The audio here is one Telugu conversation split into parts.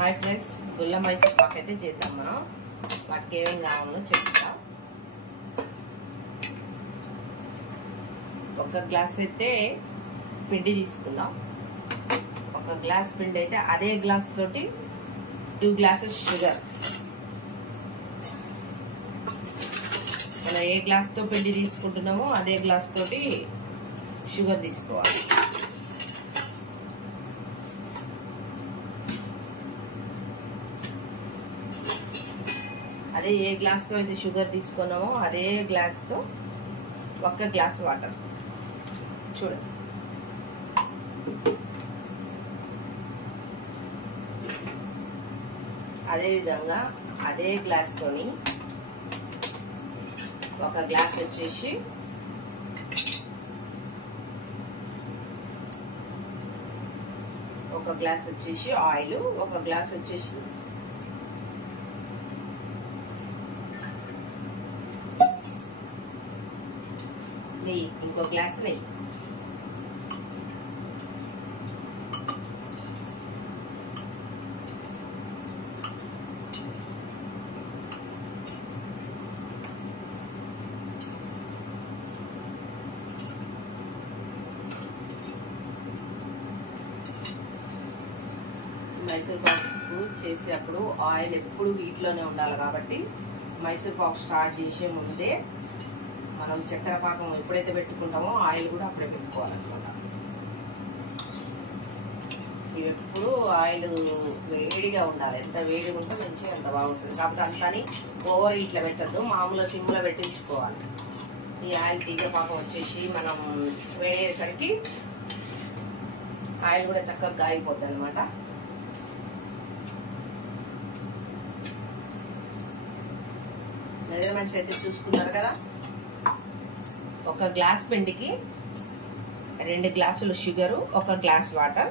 హాయ్ ఫ్రెండ్స్, గుల్ల మైసూర్ పాక్ అయితే చేద్దాం. మనం వాటికి ఏమేమి కావాలో చెప్తా. ఒక గ్లాస్ అయితే పిండి తీసుకుందాం. ఒక గ్లాస్ పిండి అయితే అదే గ్లాస్ తోటి 2 గ్లాసెస్ షుగర్. మనం ఏ గ్లాస్ తో పిండి తీసుకుంటున్నామో అదే గ్లాస్ తోటి షుగర్ తీసుకోవాలి. అదే ఏ గ్లాస్ తో అయితే షుగర్ తీసుకున్నామో అదే గ్లాస్ తో 1 గ్లాస్ వాటర్. చూడండి, అదే విధంగా అదే గ్లాస్ తోని 1 గ్లాస్ వచ్చేసి ఆయిల్, 1 గ్లాస్ వచ్చేసి నెయ్యి, ఇంకో గ్లాస్ నెయ్యి. మైసూర్ పాకు చేసేటప్పుడు ఆయిల్ ఎప్పుడు హీట్లోనే ఉండాలి కాబట్టి మైసూర్ పాకు స్టార్ట్ చేసే ముందే మనం చక్కెర పాకం ఎప్పుడైతే పెట్టుకుంటామో ఆయిల్ కూడా అప్పుడే పెట్టుకోవాలన్నమాట. ఇవి ఎప్పుడు ఆయిల్ వేడిగా ఉండాలి. ఎంత వేడిగా ఉంటే మంచిగా అంత బాగుంటుంది. కాకపోతే అంతని ఓవర్ ఇట్లా పెట్టద్దు, మామూలుగా సిమ్లో పెట్టించుకోవాలి. ఈ ఆయిల్ తీగ పాకం వచ్చేసి మనం వేడేసరికి ఆయిల్ కూడా చక్కగా గాయిపోద్ది అనమాట. మెజర్మెంట్స్ అయితే చూసుకున్నారు కదా. 1 గ్లాస్ పిండికి 2 గ్లాసులు షుగరు, 1 గ్లాస్ వాటర్,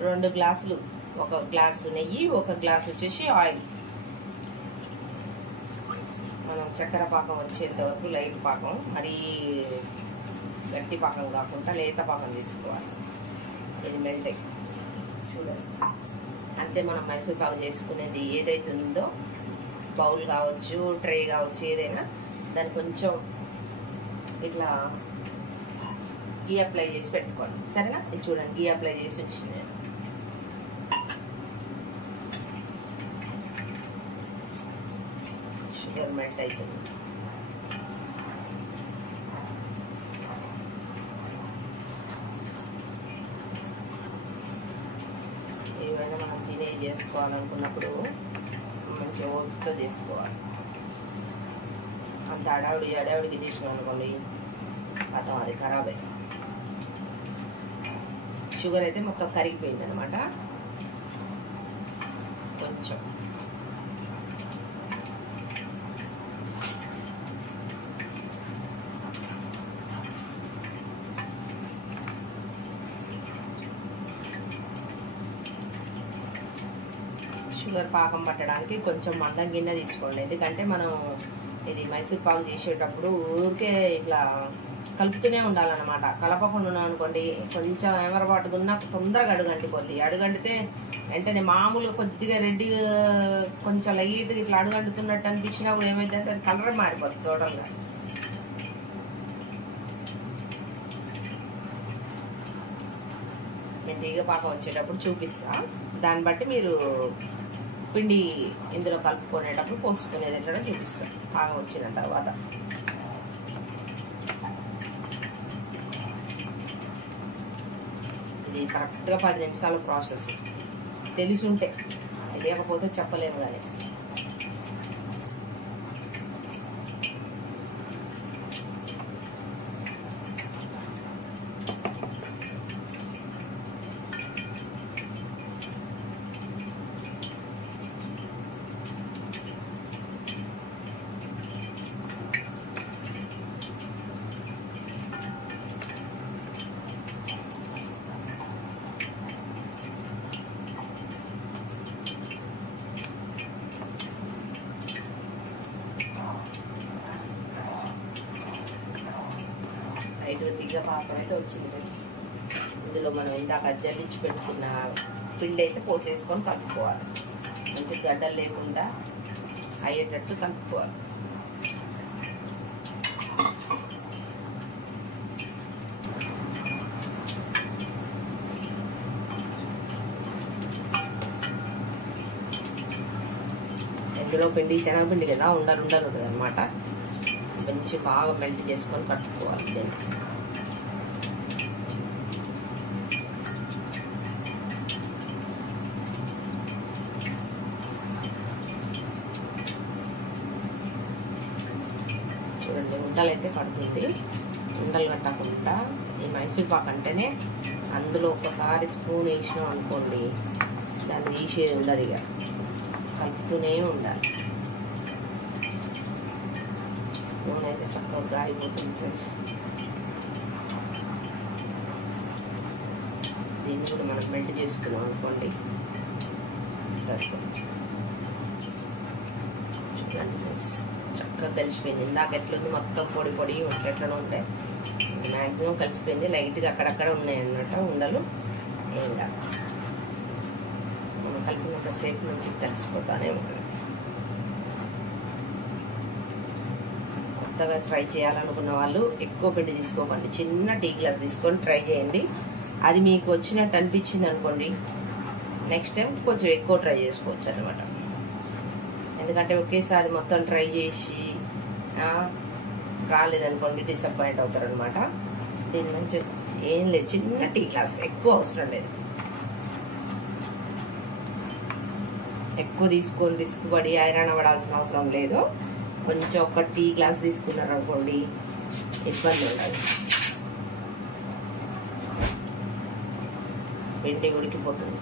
2 గ్లాసులు, 1 గ్లాసు నెయ్యి, 1 గ్లాస్ వచ్చేసి ఆయిల్. మనం చక్కెర పాకం వచ్చేంత వరకు లైట్ పాకం, మరీ గట్టి పాకం కాకుండా లేత పాకం తీసుకోవాలి. ఇది మెల్ట్ అయ్యి చూడండి. అంతే, మనం మైసూర్ పాకు చేసుకునేది ఏదైతే ఉందో బౌల్ కావచ్చు, ట్రే కావచ్చు, ఏదైనా దాన్ని కొంచెం ఇట్లా గీ అప్లై చేసి పెట్టుకోండి. సరేనా? ఇది చూడండి, గీ అప్లై చేసి వచ్చింది. షుగర్ మెల్ట్ అయిపోయింది. ఏమైనా మనం తినే చేసుకోవాలనుకున్నప్పుడు మంచిగా ఓపికతో చేసుకోవాలి. అంత అడావుడికి చేసినాం అనుకోండి, అతను అది ఖరాబ్ అయింది. షుగర్ అయితే మొత్తం కరిగిపోయింది అనమాట. కొంచెం షుగర్ పాకం పట్టడానికి కొంచెం మందం గిన్నె తీసుకోండి. ఎందుకంటే మనం ఇది మైసూర్ పాకు చేసేటప్పుడు ఊరికే ఇట్లా కలుపుతూనే ఉండాలన్నమాట. కలపకుండా ఉన్నాం అనుకోండి, కొంచెం ఎమరపాటుకున్నా తొందరగా అడుగంటిపోద్ది. అడుగంటితే వెంటనే మామూలుగా కొద్దిగా రెడ్డి కొంచెం లైట్ ఇట్లా అడుగంటుతున్నట్టు అనిపించినప్పుడు ఏమైందంటే అది కలర్ మారిపోద్ది టోటల్గా. నేను తీగ పాకం వచ్చేటప్పుడు చూపిస్తా. దాన్ని బట్టి మీరు పిండి ఇందులో కలుపుకునేటప్పుడు పోసుకునేది ఎట్లా చూపిస్తాను పాకం వచ్చిన తర్వాత. ఇది కరెక్ట్గా 10 నిమిషాల ప్రాసెస్. తెలిసి ఉంటే, లేకపోతే చెప్పలేము. కానీ లైట్గా తీగ పాకం అయితే వచ్చింది ఫ్రెండ్స్. ఇందులో మనం ఇందాక జల్లించి పెట్టుకున్న పిండి అయితే పోసేసుకొని కలుపుకోవాలి. మంచి గడ్డలు లేకుండా అయ్యేటట్టు కలుపుకోవాలి. ఇందులో పిండి శనగపిండి కదా, ఉండలు ఉండలు ఉంటుంది అనమాట. మంచి బాగా మెల్ట్ చేసుకొని కట్టుకోవాలి. దీన్ని చూడండి, ఉండలు అయితే పడుతుంది. ఉండలు కట్టకుండా ఈ మైసూర్ పాక్ అంటేనే అందులో ఒకసారి స్పూన్ వేసినాం అనుకోండి, దాన్ని తీసేది ఉండదు. ఇక కలుపుతూనే ఉండాలి. నూనె అయితే చక్కగా గాయిపోతుంది ఫ్రెండ్స్. దీన్ని కూడా మనం మెల్ట్ చేసుకున్నాం అనుకోండి సరిపోతుంది. చూడండి ఫ్రెండ్స్, చక్కగా కలిసిపోయింది. ఇందాక ఎట్లుంది మొత్తం పొడి పొడి ఎట్లనే ఉంటాయి, మ్యాక్సిమం కలిసిపోయింది. లైట్గా అక్కడక్కడ ఉన్నాయి అన్నమాట ఉండలు. ఏం కాదు, మనం కలిపినంత సేపు నుంచి కలిసిపోతానే ఉంటుంది. కొత్తగా ట్రై చేయాలనుకున్న వాళ్ళు ఎక్కువ పిండి తీసుకోకండి, చిన్న టీ గ్లాస్ తీసుకొని ట్రై చేయండి. అది మీకు వచ్చినట్టు అనిపించింది అనుకోండి, నెక్స్ట్ టైం కొంచెం ఎక్కువ ట్రై చేసుకోవచ్చు అనమాట. ఎందుకంటే ఒకేసారి మొత్తం ట్రై చేసి రాలేదనుకోండి డిసప్పాయింట్ అవుతారు అనమాట. దీని నుంచి ఏం లేదు, చిన్న టీ గ్లాస్, ఎక్కువ అవసరం లేదు. ఎక్కువ తీసుకొని రిస్క్ పడి ఐరన్ పడాల్సిన అవసరం లేదు. కొంచెం ఒక టీ గ్లాస్ తీసుకున్నారు అనుకోండి ఇబ్బంది ఉండదు. పిండి ఉడికిపోతుంది.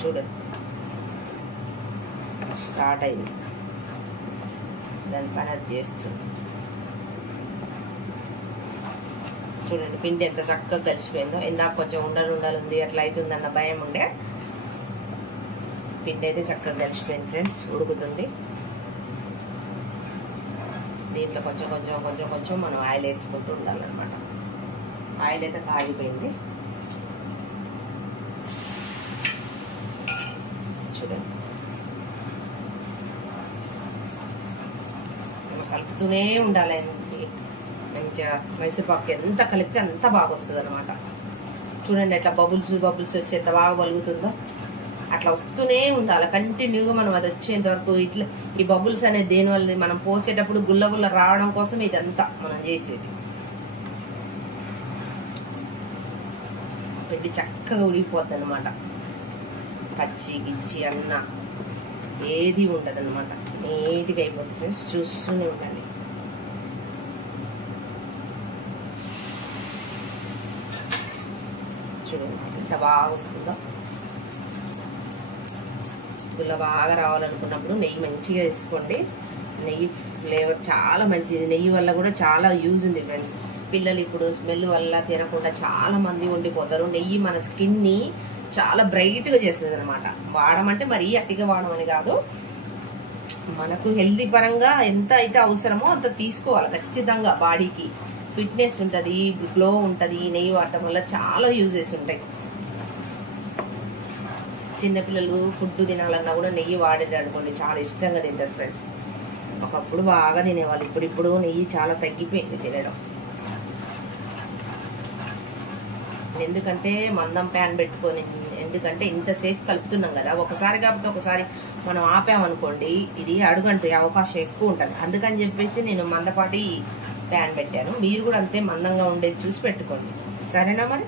చూడండి స్టార్ట్ అయింది, దానిపైన చేస్తుంది. చూడండి పిండి ఎంత చక్కగా కలిసిపోయిందో. ఇందాక కొంచెం ఉండలు ఉండలు ఉంది, అట్లా అవుతుందన్న భయం ఉండే. పిండి అయితే చక్కగా కలిసిపోయింది ఫ్రెండ్స్, ఉడుకుతుంది. దీంట్లో కొంచెం కొంచెం కొంచెం కొంచెం మనం ఆయిల్ వేసుకుంటూ ఉండాలన్నమాట. ఆయిల్ అయితే కాగిపోయింది. చూడండి మనం కలుపుతూనే ఉండాలి. మంచిగా మైసూర్ పాక్ ఎంత కలిపితే అంత బాగా వస్తుంది అనమాట. చూడండి ఎట్లా బబుల్స్ బబుల్స్ వచ్చి ఎంత బాగా బలుగుతుందో. అట్లా వస్తూనే ఉండాలి కంటిన్యూగా. మనం అది వచ్చేంత వరకు ఇట్లా ఈ బబుల్స్ అనేది దేనివల్ల మనం పోసేటప్పుడు గుల్ల గుల్ల రావడం కోసం ఇదంతా మనం చేసేది. పిండి చక్కగా ఉడికిపోద్ది అనమాట. పచ్చి గిచ్చి అన్న ఏది ఉండదు అనమాట, నీట్గా అయిపోతుంది ఫ్రెండ్స్. చూస్తూనే ఉండండి. చూడండి ఎంత బాగా వస్తుందో. గుల్ల బాగా రావాలనుకున్నప్పుడు నెయ్యి మంచిగా వేసుకోండి. నెయ్యి ఫ్లేవర్ చాలా మంచిది. నెయ్యి వల్ల కూడా చాలా యూజ్ ఉంది ఫ్రెండ్స్. పిల్లలు ఇప్పుడు స్మెల్ వల్ల తినకుండా చాలా మంది ఉండిపోతారు. నెయ్యి మన స్కిన్ని చాలా బ్రైట్గా చేస్తుంది అనమాట. వాడమంటే మరీ అతిగా వాడమని కాదు, మనకు హెల్దీ పరంగా ఎంత అయితే అవసరమో అంత తీసుకోవాలి ఖచ్చితంగా. బాడీకి ఫిట్నెస్ ఉంటుంది, గ్లో ఉంటుంది. నెయ్యి వాడటం వల్ల చాలా యూజెస్ ఉంటాయి. చిన్నపిల్లలు ఫుడ్ తినాలన్నా కూడా నెయ్యి వాడేది అనుకోండి చాలా ఇష్టంగా తింటారు ఫ్రెండ్స్. ఒకప్పుడు బాగా తినేవాళ్ళు, ఇప్పుడు నెయ్యి చాలా తగ్గిపోయింది తినడం. ఎందుకంటే మందం ప్యాన్ పెట్టుకొని, ఎందుకంటే ఇంతసేపు కలుపుతున్నాం కదా, ఒకసారి కాకపోతే ఒకసారి మనం ఆపామనుకోండి ఇది అడుగంటే అవకాశం ఎక్కువ ఉంటుంది. అందుకని చెప్పేసి నేను మందపాటి ప్యాన్ పెట్టాను. మీరు కూడా అంతే మందంగా ఉండేది చూసి పెట్టుకోండి, సరేనా? మరి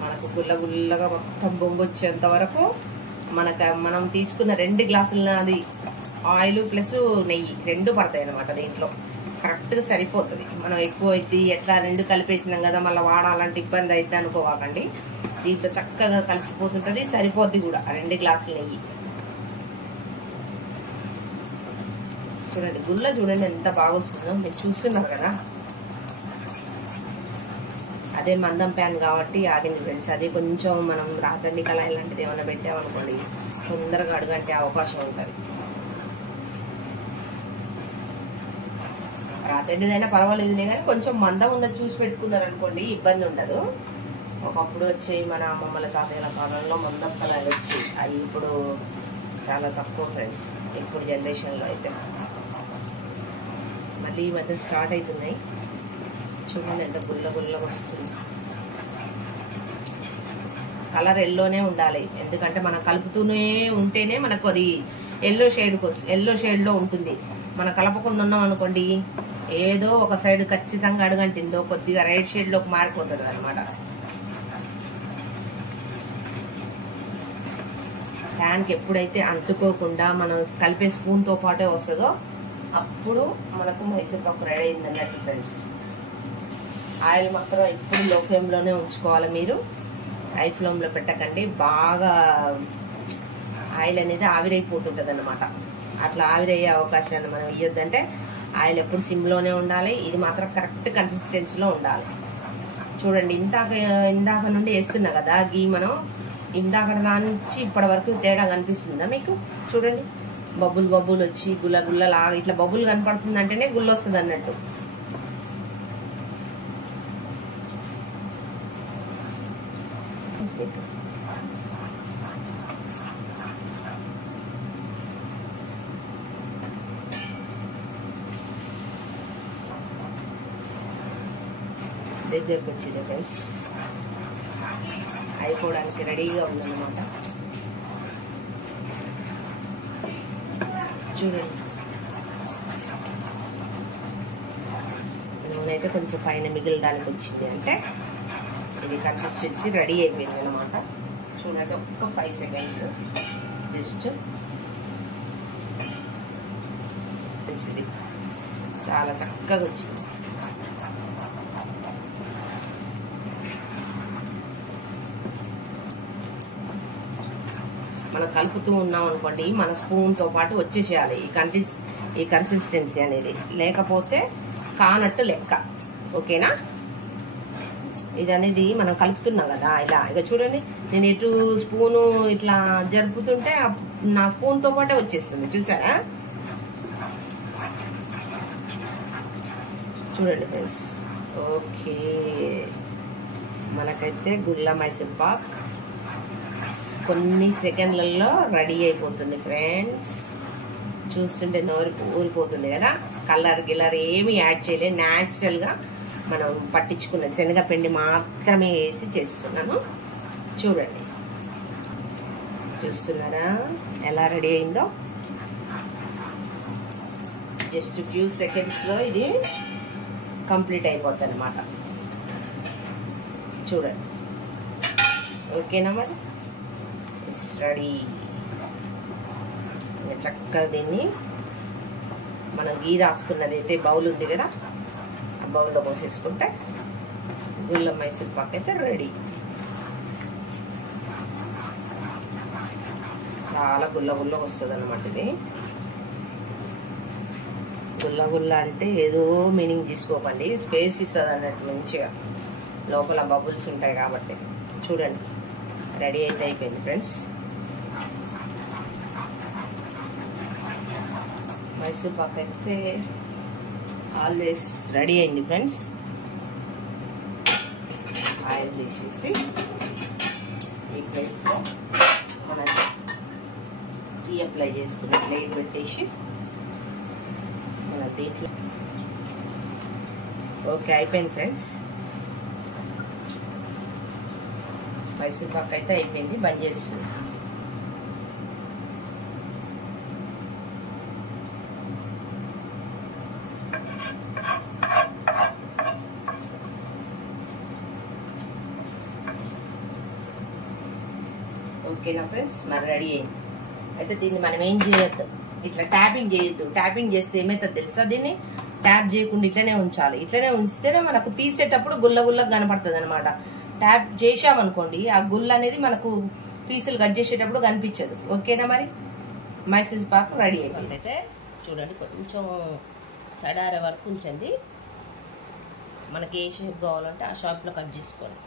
మనకు గుల్ల గుల్లగా మొత్తం బొంగు వచ్చేంత వరకు మనం తీసుకున్న 2 గ్లాసుల అది ఆయిల్ ప్లస్ నెయ్యి 2 పడతాయి అనమాట. దీంట్లో కరెక్ట్గా సరిపోతుంది. మనం ఎక్కువ అయితే ఎట్లా 2 కలిపేసినాం కదా మళ్ళీ వాడాలంటే ఇబ్బంది అయితే అనుకోవాకండి. దీంట్లో చక్కగా కలిసిపోతుంటది, సరిపోద్ది కూడా 2 గ్లాసుల నెయ్యి. చూడండి గుల్ల చూడండి ఎంత బాగా వస్తుందో, మీరు చూస్తున్నారు కదా. అదే మందం ప్యాన్ కాబట్టి ఆగింది ఫ్రెండ్స్. అదే కొంచెం మనం రాతండి కళాయి లాంటిది ఏమైనా పెట్టామనుకోండి తొందరగా అడుగంటే అవకాశం ఉంటుంది. రాతండిదైనా పర్వాలేదులే కానీ కొంచెం మందం ఉన్నది చూసి పెట్టుకున్నారనుకోండి ఇబ్బంది ఉండదు. ఒకప్పుడు వచ్చి మన అమ్మమ్మల తాతయ్యల కాలంలో మందం కళాయిలు వచ్చి అవి ఇప్పుడు చాలా తక్కువ ఫ్రెండ్స్. ఇప్పుడు జనరేషన్లో అయితే మళ్ళీ ఈ మధ్య స్టార్ట్ అవుతున్నాయి. చూడండి ఎంత గుల్ల గుల్లగా వస్తుంది. కలర్ ఎల్లోనే ఉండాలి, ఎందుకంటే మనం కలుపుతూనే ఉంటేనే మనకు అది ఎల్లో షేడ్లో ఉంటుంది. మనం కలపకుండా ఉన్నాం అనుకోండి ఏదో ఒక సైడ్ ఖచ్చితంగా అడుగంటిందో కొద్దిగా రెడ్ షేడ్లోకి మారిపోతుంది అనమాట. ప్యాన్కి ఎప్పుడైతే అంటుకోకుండా మనం కలిపే స్పూన్తో పాటే వస్తుందో అప్పుడు మనకు మైసూర్ పాకు రెడీ అయింది అన్నట్టు ఫ్రెండ్స్. ఆయిల్ మాత్రం ఎప్పుడు లో ఫ్లేమ్లోనే ఉంచుకోవాలి మీరు, హై ఫ్లేమ్లో పెట్టకండి. బాగా ఆయిల్ అనేది ఆవిరైపోతుంటుంది అన్నమాట. అట్లా ఆవిరయ్యే అవకాశాన్ని మనం ఇవ్వద్దంటే ఆయిల్ ఎప్పుడు సిమ్లోనే ఉండాలి. ఇది మాత్రం కరెక్ట్ కన్సిస్టెన్సీలో ఉండాలి. చూడండి ఇందాక నుండి వేస్తున్నా కదా గీ, మనం ఇందాక నుంచి ఇప్పటి వరకు తేడా కనిపిస్తుందా మీకు? చూడండి బబ్బులు వచ్చి గుల్లలా ఇట్లా బబ్బులు కనపడుతుంది అంటేనే గుల్ల వస్తుంది అన్నట్టు. దగ్గరకు వచ్చింది ఫ్రెండ్స్, అయిపోవడానికి రెడీగా ఉందన్నమాట. చూడండి నూనె అయితే కొంచెం పైన మిగిలడానికి వచ్చింది అంటే ఇది కన్సిస్టెన్సీ రెడీ అయిపోయింది అనమాట. చూడండి ఒక్క 5 సెకండ్స్ జస్ట్. ఇది చాలా చక్కగా వచ్చింది. మనం కలుపుతూ ఉన్నాం అనుకోండి మన స్పూన్తో పాటు వచ్చేసేయాలి ఈ కన్సిస్టెన్సీ అనేది, లేకపోతే కానట్టు లెక్క. ఓకేనా? ఇది అనేది మనం కలుపుతున్నాం కదా ఇలా. ఇక చూడండి నేను ఎటు స్పూను ఇట్లా జరుపుతుంటే నా స్పూన్తో పాటే వచ్చేస్తుంది. చూసారా? చూడండి ఫ్రెండ్స్. ఓకే, మనకైతే గుల్ల మైసూర్ పాక్ కొన్ని సెకండ్లలో రెడీ అయిపోతుంది ఫ్రెండ్స్. చూస్తుంటే నోరు ఊరిపోతుంది కదా. కలర్ గిల్లర్ ఏమి యాడ్ చేయలేదు, న్యాచురల్గా మనం పట్టించుకున్న శనగపిండి మాత్రమే వేసి చేస్తున్నాను. చూడండి, చూస్తున్నారా ఎలా రెడీ అయిందో? జస్ట్ ఫ్యూ సెకండ్స్లో ఇది కంప్లీట్ అయిపోతుంది అన్నమాట. చూడండి. ఓకేనా మరి? రెడీ. చక్కగా దీన్ని మనం గీ రాసుకున్నది అయితే బౌల్ ఉంది కదా, ఆ బౌల్లో పోసేసుకుంటే గుల్ల మైసూర్ పాక్ అయితే రెడీ. చాలా గుల్లగా వస్తుంది అన్నమాట. ఇది గుల్ల అంటే ఏదో మీనింగ్ తీసుకోకండి, స్పేస్ ఇస్తుంది అన్నట్టు మంచిగా. లోపల బబుల్స్ ఉంటాయి కాబట్టి. చూడండి రెడీ అయితే అయిపోయింది ఫ్రెండ్స్. మైసూర్ పాక్ అయితే ఆల్వేస్ రెడీ అయింది ఫ్రెండ్స్. ఆయిల్ తీసేసి ఈ ప్లేస్లో మనం టీ అప్లై చేసుకుని ప్లేట్ పెట్టేసి మన దీంట్లో. ఓకే, అయిపోయింది ఫ్రెండ్స్. మైసూర్ పాక్ అయితే అయిపోయింది, బంద్ చేస్తుంది. ఓకేనా ఫ్రెండ్స్, మరి రెడీ అయింది. అయితే దీన్ని మనం ఏం చేయొద్దు, ఇట్లా ట్యాపింగ్ చేయొద్దు. ట్యాపింగ్ చేస్తే ఏమైతుంది తెలుసా? దీన్ని ట్యాప్ చేయకుండా ఇట్లనే ఉంచాలి. ఇట్లనే ఉంచితేనే మనకు తీసేటప్పుడు గుల్లగా కనపడుతుంది అనమాట. ట్యాప్ చేసామనుకోండి ఆ గుల్ల అనేది మనకు పీసులు కట్ చేసేటప్పుడు కనిపించదు. ఓకేనా మరి? మైసూర్ పాక్ రెడీ అయిపోయింది. అయితే చూడండి కొంచెం తడారే వరకు ఉంచండి. మనకి ఏ షేప్ కావాలంటే ఆ షాప్లో కట్ చేసుకోండి.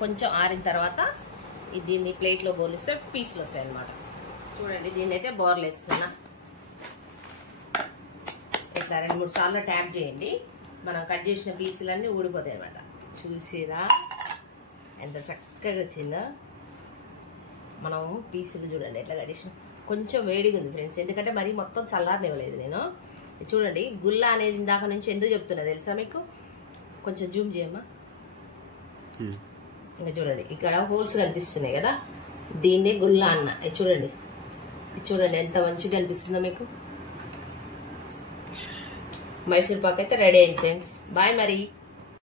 కొంచెం ఆరిన తర్వాత దీన్ని ప్లేట్లో బోర్లిస్తే పీసులు వస్తాయి అన్నమాట. చూడండి, దీన్ని అయితే బోర్లు వేస్తున్నా. ఇట్లా 2-3 సార్లు ట్యాప్ చేయండి, మనం కట్ చేసిన పీసులన్నీ ఊడిపోతాయి అన్నమాట. చూసిరా ఎంత చక్కగా వచ్చిందో. మనం పీసులు చూడండి ఎట్లా కట్ చేసిన. కొంచెం వేడిగా ఉంది ఫ్రెండ్స్, ఎందుకంటే మరీ మొత్తం చల్లారనివ్వలేదు నేను. చూడండి, గుల్ల అనేది ఇందాక నుంచి ఎందుకు చెప్తున్నా తెలుసా మీకు? కొంచెం జూమ్ చేయమ్మా. ఇంకా చూడండి, ఇక్కడ హోల్స్ కనిపిస్తున్నాయి కదా, దీన్ని గుల్ల అన్న. చూడండి చూడండి ఎంత మంచిగా కనిపిస్తుందో మీకు. మైసూర్ పాక్ అయితే రెడీ అయింది ఫ్రెండ్స్. బాయ్ మరి.